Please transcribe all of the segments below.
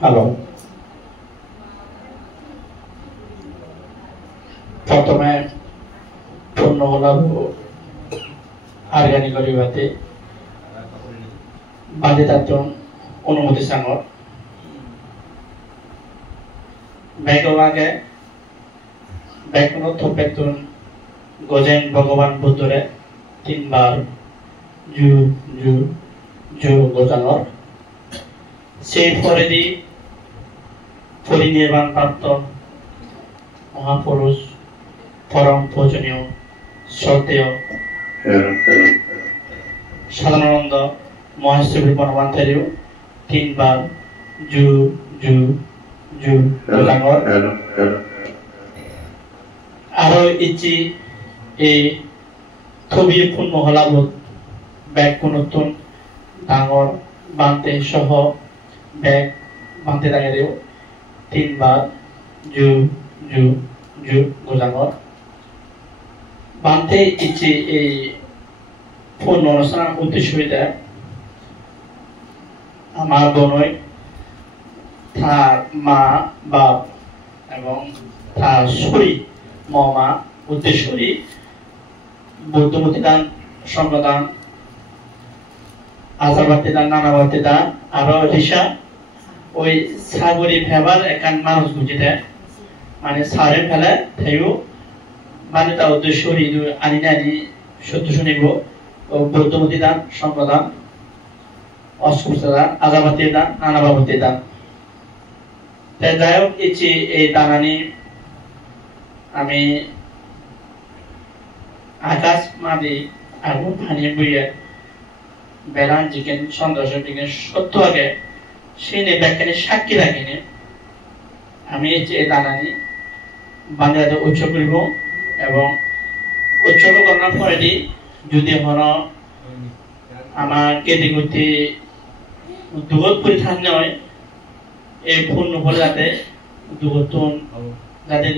Hello, প্রথমে পূর্ণ হলাম আর্গানিক গরিবাতে বাধ্যতাত্মক অনুমতি সাঙর বেগমাগে বেকনত বেতন গজেন ভগবান বুদ্ধরে তিনবার জু জু জু গোজানর সেই ফরেদি পরিনির্বাণ প্রাপ্ত মহাপুরুষ পরম পূজনীয় শ্রদ্ধেয় সাধারণানন্দ মহেশ্বরী পরমান্তারিও তিনবার জু জু জু গোজানর আরো ইচ্ছি এই থবি পূর্ণ হলাবত ব্যাগ নতুন ডাঙর বানতে সহ ব্যাগ বানতে দাঁড়িয়েও তিনবার জু জু জু গোজানর বানতে ইচ্ছি এই পূর্ণ অনুষ্ঠান উদ্দেশ্য আমার বোনই তার মা বাপ এবং তার শরী মা উদ্দেশ্যই বৌদ্ধমতী দান সম্প্রদান আজারবাতি দান নানাবাতি দান আরো রিসা ওই সাগরি ফেবার একান মানুষ বুঝে দেয় মানে সারে ফেলে থেও মানে তার উদ্দেশ্য আনি আনি সত্য শুনিব বৌদ্ধমতী দান সম্প্রদান অস্কুপ্তা দান আজারবাতি দান নানাবাতি দান যাই হোক ইচ্ছি এই দানানি আমি আকাশ মাদি আগুন পানি বইয়ে বেলান জিকেন সন্দেশ জিকেন সত্য আগে সেই ব্যাখ্যানে সাক্ষী রাখিনি আমি এই দানানি বাংলাতে উৎসব করিব এবং উৎসব করার পরে যদি হন আমার কেদি গতি দুগত পরিধান নয় এই পূর্ণ বলে যাতে দুগতন যাতে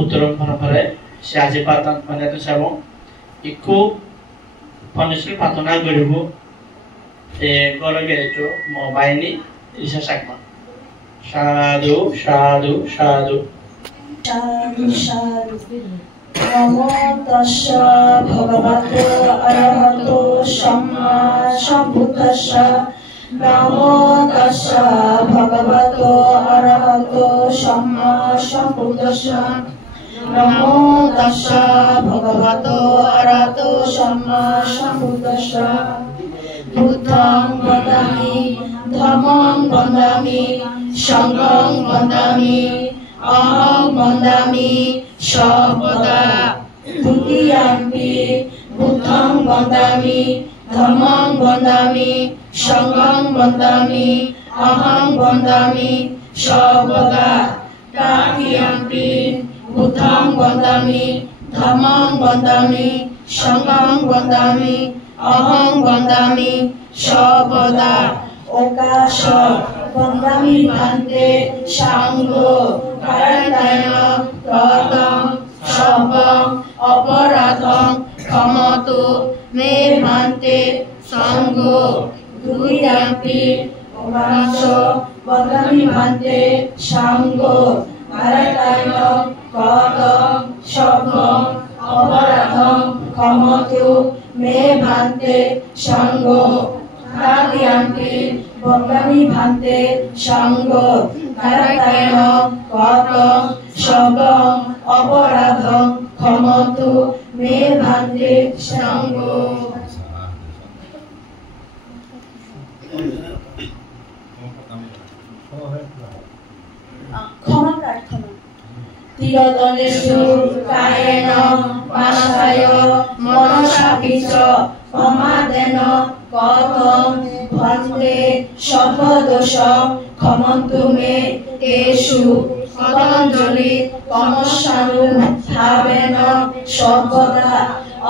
উত্তরণ করে সে আজি পাতান মানে তো সাব ইকু পঞ্চশীল প্রার্থনা করিব এ গড়ে গেছো মোবাইনি ইসা সাকমা সাধু সাধু সাধু সাধু সাধু নমো তাস্সা ভগবতো অরহতো সম্মা সম্বুদ্ধাস্সা নমো তাস্সা ভগবতো অরহতো সম্মা সম্বুদ্ধাস্সা নমো তাস্সা ভগবতো অরহতো সম্মা সম্বুদ্ধাস্সা বুদ্ধং বন্দামি ধম্মং বন্দামি সংঘং বন্দামি অহং বন্দামি সর্বদা দ্বিতীয়াম্পি বুদ্ধং বন্দামি ধম্মং বন্দামি সংঘং বন্দামি অহং বন্দামি সর্বদা তৃতীয়াম্পি বুদ্ধং বন্দামি ধম্মং বন্দামি সংঘং বন্দামি অহং বন্দামি সর্বদা ওকাশ বন্দামি ভান্তে সাঙ্গ কারণায় কতং সবং অপরাধং ক্ষমতু মে ভান্তে সঙ্গ দুইয়াম্পি ওকাশ বন্দামি ভান্তে সাঙ্গ কারণায় কতং সবং অপরাধং ক্ষমতু মে ভান্তে সঙ্গ তৃতীয়াম্পি বন্দামি ভান্তে সঙ্গ কারণায় কতং সবং অপরাধং ক্ষমতু মে ভান্তে সঙ্গ। ক্ষমা প্রার্থনা তিরদলেষু কায়েন বাসায় মনসাপি চ প্রমাদেন কতং ভন্তে সর্বদোষ ক্ষমন্তু মে তেষু পতঞ্জলি কমস্যানু ভাবেন সর্বদা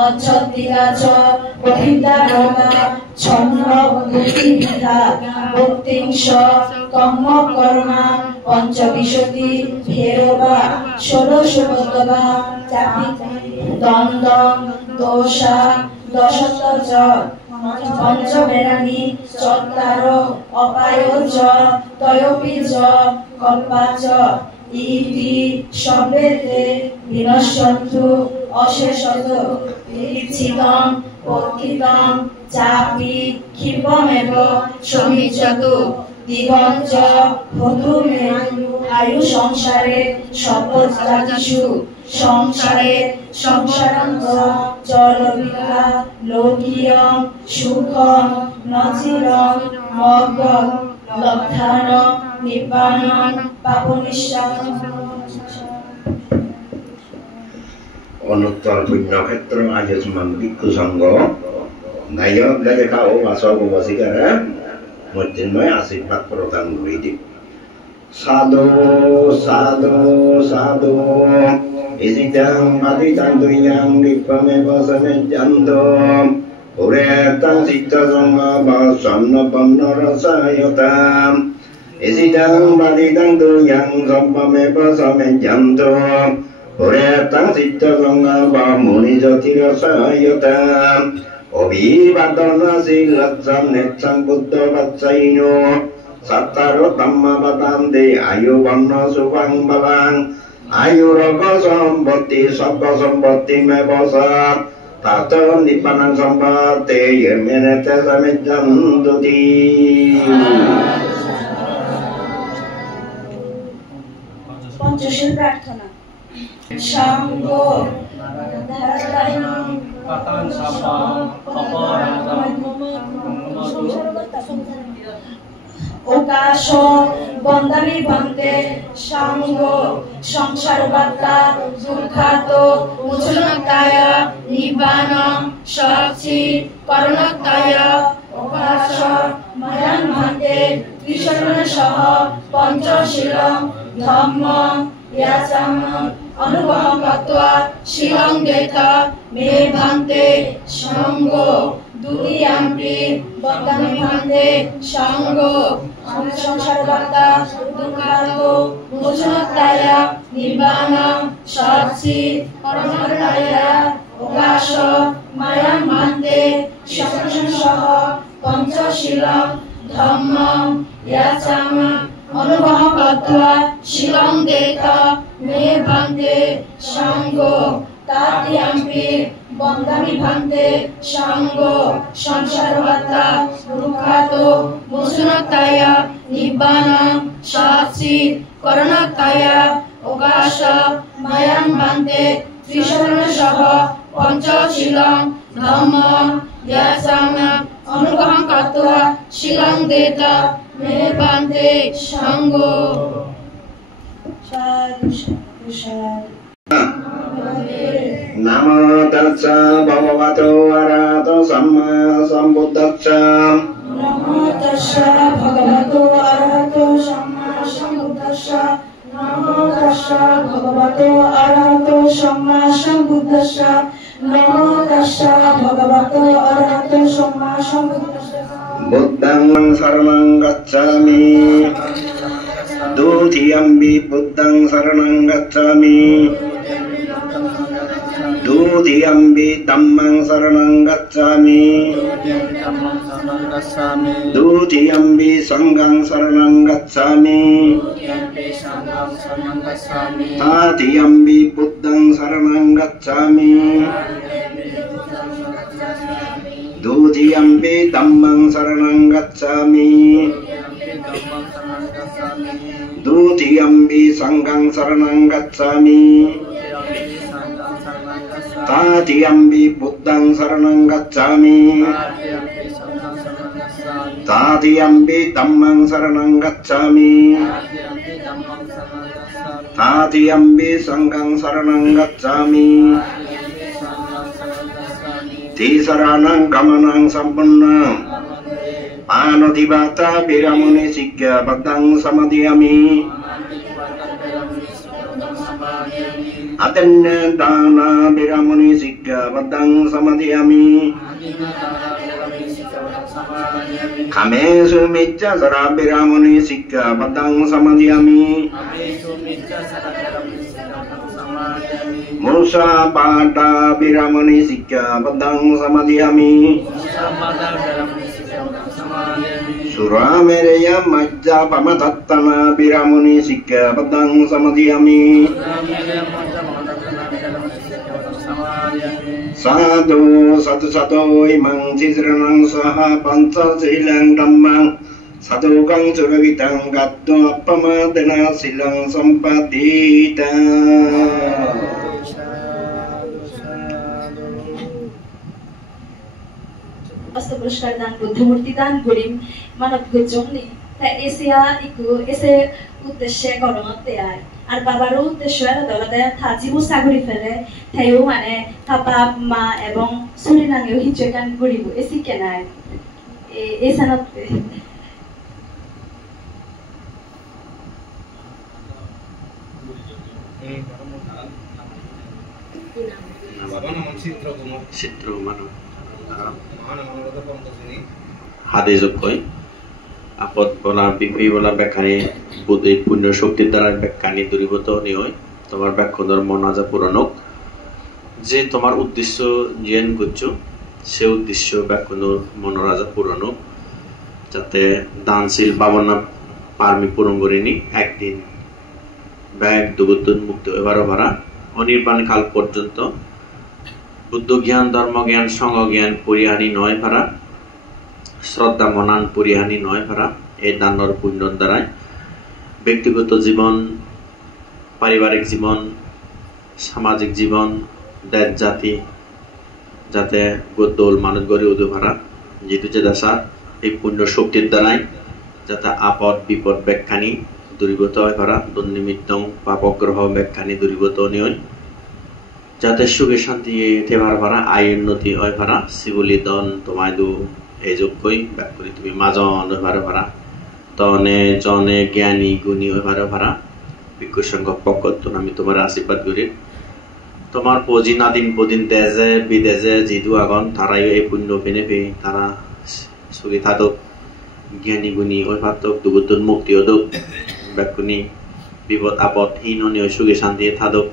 অচ্ছত্তিকাচ বহির্দারতা ছন্ন বুদ্ধিবিধা বক্তিংশ কর্মকর্মা পঞ্চবিংশতি ভেরবা ষোড়শোপদ্যবা দ্বন্দ্ব দোষা দশতচ পঞ্চবেরানি চত্বার অপায়চ তয়োপি চ কল্পাচ ইতি সবেতে বিনশ্যন্তু অশেষত বিচ্ছিদং পক্ষিতং চাপি ক্ষিপমেব সমিচ্যতু দিগঞ্চ হতুমে আয়ু সংসারে সপজাতিষু সংসারে সংসারান্ত জলবিকা লোকীয়ং সুখং নচিরং মগ্গং লব্ধান নিব্বানং পাপনিষ্কাশন। অনুত্তর পুণ্যক্ষেত্র আযুষ্মান ভিক্ষু সংঘ নায়ক দেখা ও বাসববাসিকারা মধ্যময় আশীর্বাদ প্রদান করে দিন। সাধু সাধু সাধু ইজিতাং বাদিতাং দুইয়াং বিপ্রমেব সমেজ্জন্ত পুরেতাং চিত্তসঙ্গ বাসন্নপন্ন রসায়তাম ইজিতাং বাদিতাং দুইয়াং সম্পমেব সমেজ্জন্ত পুরেতাং চিত্তসঙ্গ বামুনিজ্যোতি রসায়তাম অভিবাদনশীলচ্ছং নেচ্ছং বুদ্ধ বৎসৈনো সত্তর ধম্মপদাম দে আয়ু বর্ণ শুভং বলাং আয়ুরোগ সম্পত্তি সর্ব সম্পত্তি মেবস তাত নিব্বানং সম্পত্তি মেনেতে সমিজ্জন্তুতি। পঞ্চশীল প্রার্থনা। সাঙ্গ ওকাশ বন্দামি বন্দে সাঙ্গ সংসার বার্তা দুঃখাত মোচনকায় নিবান সাক্ষী করণকায় ওকাশ ময়ান ভান্তে ত্রিশরণ সহ পঞ্চশীল ধম্ম ইয়াচাম অনুভব কত্বা শিলং দেতা মে ভান্তে সঙ্গ দুতিয়াম্পি বন্দামি ভান্তে সঙ্গ সংসার বার্তা দুঃখাত মোচনকায় নিবান সাক্ষী করণকায় ওকাশ মায়ান ভান্তে সহ পঞ্চশীল ধম্ম ইয়াচাম অনুভব কত্বা শিলং দেতা মে ভান্তে সঙ্গ তাতিয়াম্পি বন্দামি ভান্তে সঙ্গ সংসার বার্তা দুঃখাত মোচনকায় নিব্বান সাক্ষী করণকায় ওকাশ মায়ান ভান্তে ত্রিশরণ সহ পঞ্চশীল ধম্ম ইয়াচাম অনুভব কত্বা শিলং দেতা মে ভান্তে সঙ্গ। নমো তস্য ভগবতো অরহতো সম্মা সম্বুদ্ধস্য। নমো তস্য ভগবতো অরহতো সম্মা সম্বুদ্ধস্য। নমো তস্য ভগবতো অরহতো সম্মা সম্বুদ্ধস্য। নমো তস্য ভগবতো অরহতো সম্মা সম্বুদ্ধস্য। বুদ্ধং শরণং গচ্ছামি দুতিয়ম্পি বুদ্ধং শরণং গচ্ছামি দুতিয়ম্পি ধম্মং শরণং গচ্ছামি দুতিয়ম্পি সংঘং শরণং গচ্ছামি তাতিয়ম্পি বুদ্ধং শরণং গচ্ছামি দুতিয়ম্পি ধম্মং শরণং গচ্ছামি দুতিয়ম্পি সংঘং শরণং গচ্ছামি তাতিয়ম্পি বুদ্ধং শরণং গচ্ছামি তাতিয়ম্পি ধম্মং শরণং গচ্ছামি তাতিয়ম্পি সংঘং শরণং গচ্ছামি তিসরণং গমনং সম্পূর্ণং পানতিবাতা বিরামুনি শিক্ষাবদ্ধং সমাদিয়ামি। Atenne dana biramuni sikkhapadang samadhiyami Kamesu micca sara biramuni sikkhapadang samadhiyami Musa pada biramuni sikkhapadang samadhiyami Suramereya majja pamatattana biramuni sikkhapadang samadhiyami Sadhu satu imang cisranang saha panca silang dhammang sadukang suragitang gatto appamadena silang sampadita अस्त पुरस्कार दान बुद्धमूर्ति दान गरिम मानव गजोंनि ता एसिया इकु एसे उद्देश्य गरमते आय আর বাবারও উদ্দেশ্য আলাদা থাজিমু সাগরি ফেলে তাইও মানে পাপা মা এবং সুরিনাঙ্গেও হিচকান গরিব এসি কেনায় এই সানত চিত্রকুমার হাদিজক কয় আপদ বলা বিপি বলা ব্যাখ্যানি বুদ্ধি পুণ্য শক্তির দ্বারা ব্যাখ্যানি দূরীভূত নিয় তোমার ব্যাখ্যানের মনাজা পূরণক যে তোমার উদ্দেশ্য জ্ঞান করছো সে উদ্দেশ্য ব্যাখ্যানের মনোরাজা পূরণক যাতে দানশীল বাবনা পারমি পূরণ করিনি একদিন ব্যাগ দুগুদ্দুন মুক্ত এবারও ভাড়া অনির্বাণ কাল পর্যন্ত বুদ্ধ জ্ঞান ধর্ম জ্ঞান সঙ্গ জ্ঞান পরিহানি নয় ভাড়া শ্রদ্ধা মনান পরিহানি নয় ভাড়া এই দানর পুণ্যর দ্বারায় ব্যক্তিগত জীবন পারিবারিক জীবন সামাজিক জীবন দেশ জাতি যাতে গোদল মানুষ গড়ে উঠে ভাড়া যেটু যে দশা এই পুণ্য শক্তির দ্বারায় যাতে আপদ বিপদ ব্যাখ্যানি দূরীভূত হয় ভাড়া দুর্নিমিত্তং পাপগ্রহ ব্যাখ্যানি দূরীভূত নিয় যাতে সুখে শান্তি থেবার ভাড়া আয় উন্নতি হয় ভাড়া শিবলি দন তোমায় দু এই যোগ্যই ব্যাক করি তুমি মাজন হইবারে ভাড়া তনে জনে জ্ঞানী গুণী হইবারে ভাড়া ভিক্ষু সংঘ পক্ষ আমি তোমার আশীর্বাদ করি তোমার পজি নাদিন পদিন দেশে বিদেশে জিদু আগন তারাই এই পুণ্য পেনে পেয়ে তারা সুখী থাকুক জ্ঞানী গুণী হই পাতক দুগুতুন মুক্তি হদুক ব্যাকুনি বিপদ আপদ হীন সুখী শান্তি থাকুক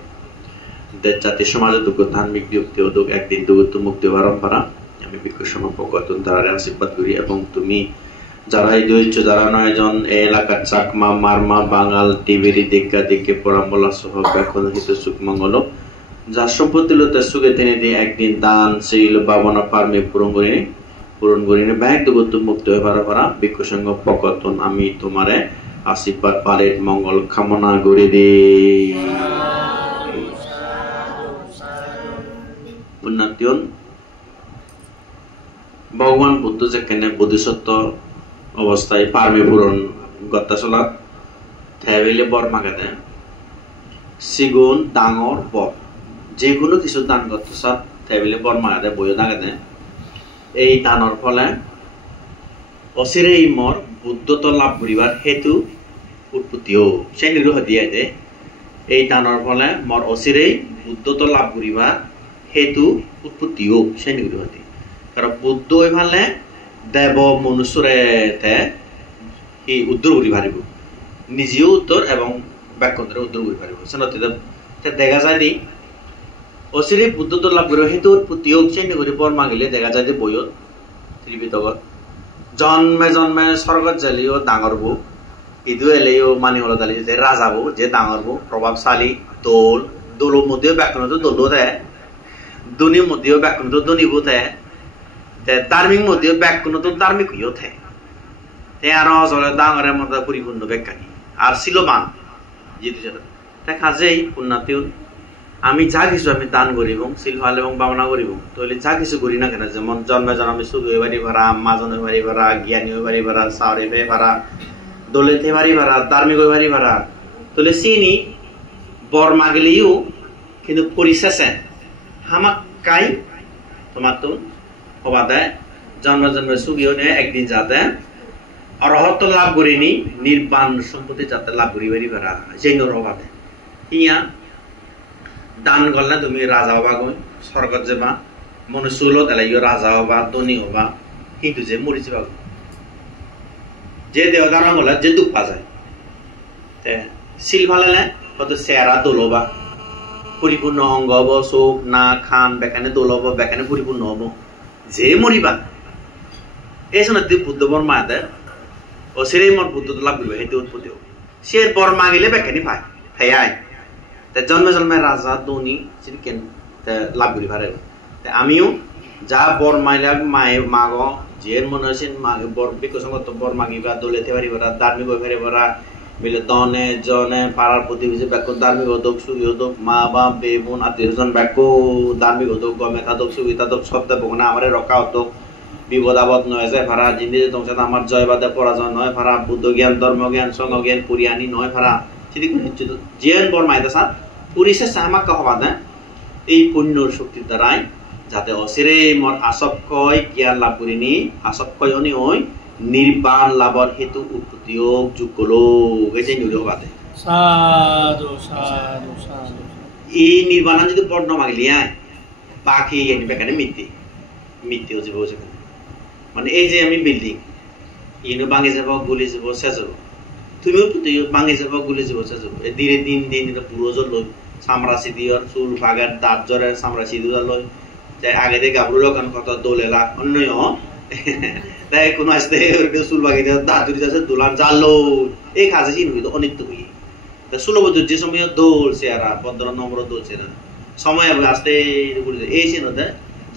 দেশ জাতি সমাজে দুঃখ ধার্মিক বিভক্তি হদুক একদিন দুগুতু মুক্তি বারণ ভাড়া আমি ভিক্ষু সংঘ পক্ষ তারা আশীর্বাদ করি এবং তুমি যারা এই দৈত্য যারা নয়জন এই এলাকার চাকমা মারমা বাঙাল টিভিরি দিগ্গা দিগ্গে পরাম্বলা সহ ব্যাখন হিত সুখ মঙ্গল যার সম্পত্তি লতে সুখে তিনি দিয়ে একদিন দান শীল বাবনা পারমে পূরণ করিনি ব্যাগ দুগুত মুক্ত হয়ে পারা ভিক্ষু সংঘ পক্ষ আমি তোমারে আশীর্বাদ পালে মঙ্গল কামনা করি দিই পুণ্যার্থীগণ ভগবান বুদ্ধ যেখানে বোধিসত্ত্ব অবস্থায় পারমে পূরণ গত্তা চলা থেবিলে বর মাগে দেয় সিগুণ ডাঙর বর যে কোনো কিছু দান করতে সব থেবিলে বর মাগে দেয় বইও দাগে দেয় এই দানৰ ফলে অচিৰেই মোৰ বুদ্ধত্ব লাভ কৰিবাৰ হেতু উৎপত্তিও সেই নিৰোহ দিয়ে যে এই দানৰ ফলে মোৰ অচিৰেই বুদ্ধত্ব লাভ কৰিবাৰ হেতু উৎপত্তিও সেই নিৰোহ দিয়ে কারণ বুদ্ধ এফালে দেব মনুষ্যরে সি উদ্ধার করে পারিব নিজেও উত্তর এবং ব্যাকরণে উদ্ধার করে পারিব দেখা যায় দি অচিরে বুদ্ধত্ব লাভ করিব হেতু উৎপত্তি হোক সেই করে বৰ মাগিলে দেখা যায় যে বইত ত্রিপিটকত জন্মে জন্মে স্বর্গত যালিও ডাঙর বউ ইদু এলেও মানি হল দালি যে রাজা বউ যে ডাঙর বউ প্রভাবশালী দোল দোলের মধ্যেও ব্যাকরণ দোলও দেয় ধনীর মধ্যেও ব্যাকরণ ধনী বউ দেয় ধার্মিক মধ্যে ব্যাকরণ তো ধার্মিক হইও থাকে আর অজলে ডাঙরের মধ্যে পরিপূর্ণ ব্যাখ্যানি আর শিলবান যেহেতু সেটা দেখা যেই পুণ্যার্থী আমি যা কিছু আমি দান করিব শিলফাল এবং ভাবনা করিব তাহলে যা কিছু করি না কেন যেমন জন্মে জন্মে সুখ হয়ে পারি ভাড়া মাজন হয়ে পারি ভাড়া জ্ঞানী হয়ে পারি ভাড়া সাউরে হয়ে ভাড়া দলিত হয়ে পারি ভাড়া ধার্মিক হয়ে পারি ভাড়া তাহলে চিনি বর মাগলেও কিন্তু পরিশেষে হামাক কাই তোমার তো হবা দেয় জন্মে জন্মে সুখীও নেই একদিন যাতে অরহত লাভ করিনি নির্বাণ সম্পত্তি যাতে লাভ করি পারি ভাড়া সেই নর হবা দেয় ইয়া দান গলনা তুমি রাজা হবা গই স্বর্গত যাবা মনুষ্যলত এলাইও রাজা হবা ধনী হবা কিন্তু যে মরি যাবা যে দেহদান গলা যে দুঃখ পা যায় শিল ভালে হয়তো চেহারা দোলবা পরিপূর্ণ অঙ্গ হব চোখ না খান বেখানে দোল হব বেখানে পরিপূর্ণ হব যে মরিবা এই সময় বুদ্ধ বর্মা দে ও সেরে মত বুদ্ধ লাভ করবে সেইটো উৎপত্তি হবে সে বর্মা গেলে বেখানি পায় ফেয়াই জন্মে জন্মে রাজা ধনী কেন লাভ করি পারে আমিও যা বর্মাইলা মায়ে মাগ যে মনে হয়েছেন মাগে বর বিকশগত বর্মা গিবা দলেতে পারি পারা ধার্মিক হয়ে পারি পারা মিলে দনে জনে পাড়ার প্রতিবেশী ব্যাক ধার্মিক হদক সুখী হদক মা বাপ বে বোন আত্মীয়স্বজন ব্যাক ধার্মিক হদক গমে খাদক সুবিধা দক শব্দ বগনা আমার রক্ষা হদক বিপদ আপদ নয় যায় ভাড়া জিন্দিতে তোমার আমার জয়বাদে পরাজয় নয় ভাড়া বুদ্ধ জ্ঞান ধর্ম জ্ঞান সঙ্গ জ্ঞান পুরিয়ানি নয় ভাড়া সেটি জিয়ান বর্মাইতে সাত পুরিশে সাহামাক্কা হবা দেয় এই পুণ্যর শক্তির দ্বারাই যাতে অসিরে মর আসক্কয় জ্ঞান লাভ করিনি আসক্কয় অনি ওই নির্বাণ লাভর হেতু উৎপত্তি যোগ্য লোক এই যে নিউজ হবাতে সাধু সাধু সাধু এই নির্বাণ যদি বর্ণ মাগলিয়ায় বাকি এনে বেকানে মিথ্যে হচ্ছে বসে মানে এই যে আমি বিল্ডিং ইনো ভাঙে যাব গুলি যাব শেষ যাব তুমিও ভাঙে যাব গুলি যাব শেষ যাব ধীরে দিন দিন পুরো জল লই সামরাসি দিয়র চুল ভাগার দাঁত জ্বরের সামরাসি দিয়ে লই যাই আগে দিয়ে গাবরু লোকান কত দোলেলা অন্য তাই কোনো আসতে চুল ভাগে দাঁত ধরে যাচ্ছে দোলার জালো এই কাজে চিন হইতো অনিত্য হই তা ষোলবছর যে সময় দৌড়ছে আর 15 নম্বর দৌড়ছে না সময় আসতে এই চিন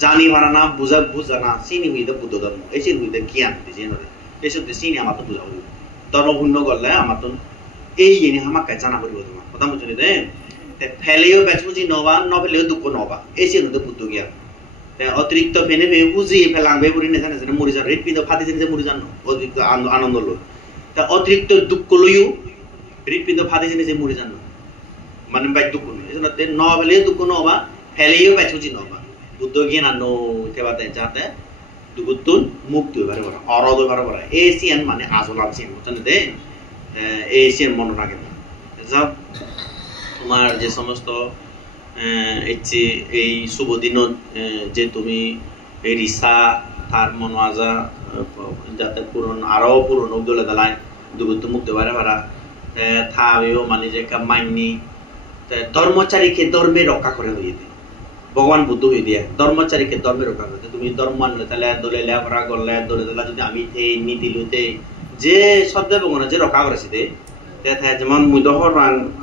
জানি ভাড়া না বুঝা না চিনি হইতে বুদ্ধ ধর্ম এই চিন হইতে জ্ঞান এই সব চিনি আমার তো বুঝা হইব ধর্মপূর্ণ করলে আমার তো এই জিনিস আমাকে জানা করিব তোমার কথা বুঝছো দে ফেলেও বেচবুঝি নবা নফেলেও দুঃখ নবা এই চিন হইতে বুদ্ধ জ্ঞান অতিরিক্ত ফেনে ফেলে বুঝি ফেলাংবে পড়ি নেশা নেশা মরি যান হৃৎপিণ্ড ফাটি যে মরি যান অতিরিক্ত আনন্দ লই তা অতিরিক্ত দুঃখ লইও হৃৎপিণ্ড ফাটি যে মরি যান মানে বাই দুঃখ নয় এই জন্য ন ফেলেও দুঃখ নবা ফেলেও বেচবুঝি নবা বুদ্ধ জ্ঞান আনো কেবাতে যাতে দুগুতুন মুক্তি হইবারে বড় অরদ হইবারে বড় এশিয়ান মানে আজলাম সিন বুঝছেন দে এশিয়ান মনে রাখে যা তোমার যে সমস্ত এই শুভ দিনত যে তুমি এই রিসা তার মন আজা যাতে পূরণ আরো পূরণ দলে দালায় দুগুত মুক্তি হইবারে পারা থাবেও মানে যে মাইনি ধর্মচারীকে ধর্মে রক্ষা করে হইয়ে দেয় ভগবান বুদ্ধ হয়ে দিয়ে ধর্মচারীকে ধর্মে রক্ষা করতে তুমি ধর্ম মানলে তাহলে দলে লেভরা করলে দলে দলা যদি আমি নীতি লইতে যে শ্রদ্ধা ভগবান যে রক্ষা করেছে যেমন মুই দহর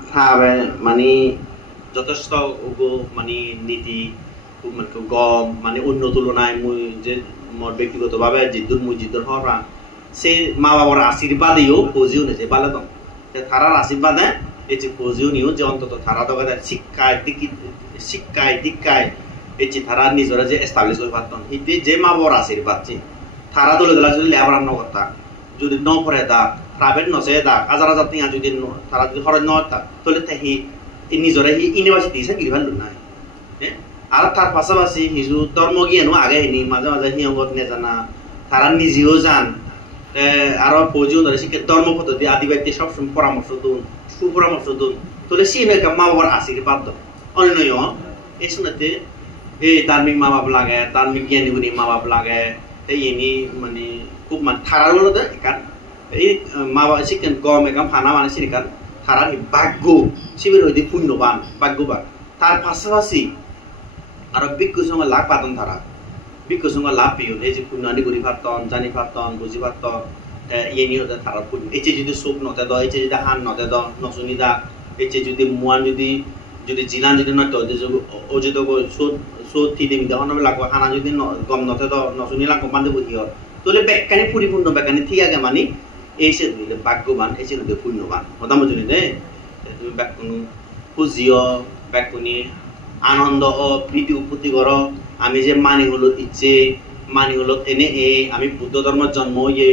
থাবে মানে যথেষ্ট মানে নীতি গম মানে অন্য তুলনায় মুই যে মোর ব্যক্তিগতভাবে জিদ্দুর মুই জিদ্দুর হরাং সে মা বাবার আশীর্বাদেও ফৌজিও নেছে ভালো তো তারার আশীর্বাদে এই যে ফৌজিও নিও যে অন্তত তারা তো শিক্ষায় দীক্ষায় এই যে তারা নিজরা যে এস্টাবলিশ হয়ে পারতেন হিতে যে মা বাবার আশীর্বাদ যে তারা দলে দলা যদি লেবার নকর্তা যদি ন পরে দাগ প্রাইভেট নসে দাগ হাজার হাজার টিয়া যদি তারা যদি খরচ নতা তাহলে তাহি নিজরে হি ইউনিভার্সিটি হিসেবে গিরিভান নাই আর তার পাশাপাশি হিজু ধর্ম জ্ঞানও আগে হিনি মাঝে মাঝে হিয়গত নেজানা তারা নিজেও যান আরো ফৌজিও ধরে শিখে ধর্ম পদ্ধতি আদিবাসী সবসময় পরামর্শ দুন সুপরামর্শ দুন তাহলে সে মা বাবার আশীর্বাদ দাও অন্য এই শোনাতে এই ধার্মিক মা বাপ লাগে ধার্মিক জ্ঞানী গুণী মা বাপ লাগে এই এনি মানে খুব মানে থারার বলতে এখান এই মা বাবা শিখেন গম এখান ফানা মানে শিখান থারার ভাগ্য শিবের হইতে পুণ্যবান ভাগ্যবান তার পাশাপাশি আরো বিজ্ঞর সঙ্গে লাভ পাতন তারা বিজ্ঞর সঙ্গে লাভ পিও এই যে পুণ্যানি করি পারতন জানি পারতন বুঝি পারতন ইয়ে হতে থারার পুণ্য এই যে যদি চোখ নতে দ এই যে যদি হান নতে দ নচুনি দা এই যে যদি মুয়ান যদি জিলান যদি নয় অজিত সোধ থিদে মিদে হন লাগবো হানা যদি গম নতে দ নচুনি লাগবো বান্ধে বুঝি হর তাহলে ব্যাখ্যানি পরিপূর্ণ ব্যাখ্যানি ঠিক আগে মানি এই সে হইলে ভাগ্যবান এই সে হইলে পুণ্যবান হতাম বুঝলি দে তুমি ব্যাখ্যান খুঁজিও ব্যাখ্যানি আনন্দ ও প্রীতি উৎপত্তি কর আমি যে মানি হলো ইচ্ছে মানি হলো এনে আমি বুদ্ধ ধর্মের জন্ম ইয়ে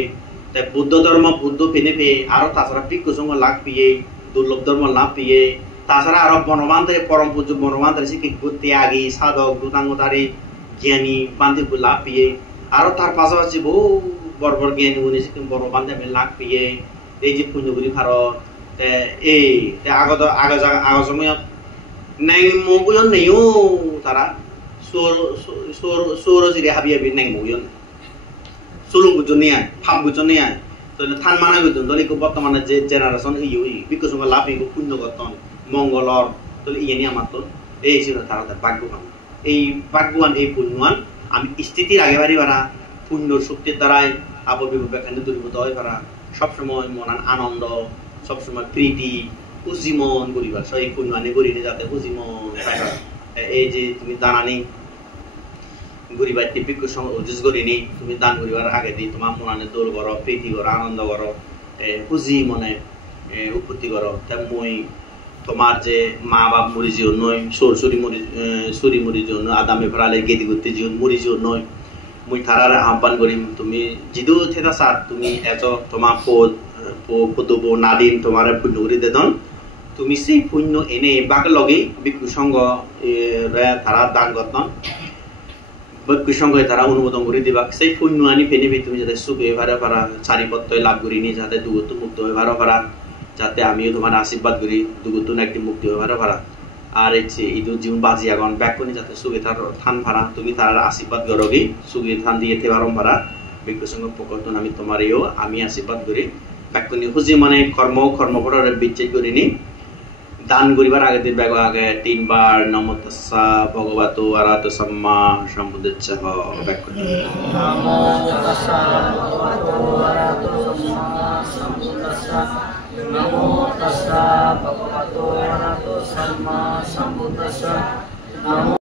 তাই বুদ্ধ ধর্ম বুদ্ধ পেনে পেয়ে আরো তাছাড়া বিজ্ঞ সঙ্গ লাভ পিয়ে দুর্লভ ধর্ম লাভ পিয়ে তাছাড়া আরো বনবান্তরে পরম পূজ্য বনবান্তরে শিখে ত্যাগী সাধক দ্রুতাঙ্গধারী জ্ঞানী বান্ধব লাভ পিয়ে আরো তার পাশাপাশি বহু বড় বড় জ্ঞানী গুণী শিখে বড় বান্ধব লাভ পিয়ে এই যে পুণ্যগুলি ভারত এই আগত আগ সময়ত neng moguyon neyo tara soro siri habi habi neng moguyon sulung gujonia phab gujonia to than mana gujon to liko bottomane je generation hiui because of lapi ko punno goton mongolor to iyeni amato ei sira tara bagwan ei bagwan ei punnuan আমি স্থিতির আগেবারই পারা পুণ্য শক্তির দ্বারাই আববিবেকানে দূরীভূত হয়ে পারা সবসময় মনান আনন্দ সবসময় প্রীতি উজ্জীবন করিবা সেই পুণ্য আনি করিনি যাতে উজ্জীবন এই যে তুমি দানানি গরিবার টিপিক উজ্জিস করিনি তুমি দান করিবার আগে দিয়ে তোমার মনানে দৌড় করো প্রীতি করো আনন্দ করো উজ্জীবনে উৎপত্তি করো তা মই তোমার যে মা বাপ মরি জীবন নয় সরি মরি জীবন আদামে ফেরালে গেদি করতে জীবন মরি জীবন নয় মুই তারার আহ্বান করিম তুমি জিদু থেতা সাত তুমি এত তোমার পদব নাদিন তোমার পুণ্য করে দেদন তুমি সেই পুণ্য এনে বাক লগে ভিক্ষু সংঘ তারা দান করতন ভিক্ষু সংঘ তারা অনুমোদন করে দিবা সেই পুণ্য আনি ফেনে তুমি যাতে সুখ হয়ে ভাড়া পারা চারিপত্তয় লাভ করিনি যাতে দুগত মুক্ত হয়ে ভাড়া পারা যাতে আমিও তোমার আশীর্বাদ করি দুগুতুন একটি মুক্তি হয়ে ভাড়া আর এই ইদু জীবন বাজি আগুন ব্যাক করি যাতে সুখে থান ভাড়া তুমি তার আশীর্বাদ করবি সুখে থান দিয়ে ভাড়া ভাড়া ভিক্ষু সংঘ প্রকল্পন আমি তোমারও আমি আশীর্বাদ করি ব্যাক করি হুজি মানে কর্মফলের বিচ্ছেদ করিনি দান করিবার আগে দিন ব্যাগ আগে 3 বার নমো তাস্সা ভগবতো আরহাতো সাম্মা সম্বুদ্ধস্য ব্যাক করি নমো তাস্সা ভগবতো আরহাতো সাম্মা সম্বুদ্ধস্য নমো তাস্সা ভগবতো আরহাতো সাম্মা সম্বুদ্ধস্য নমো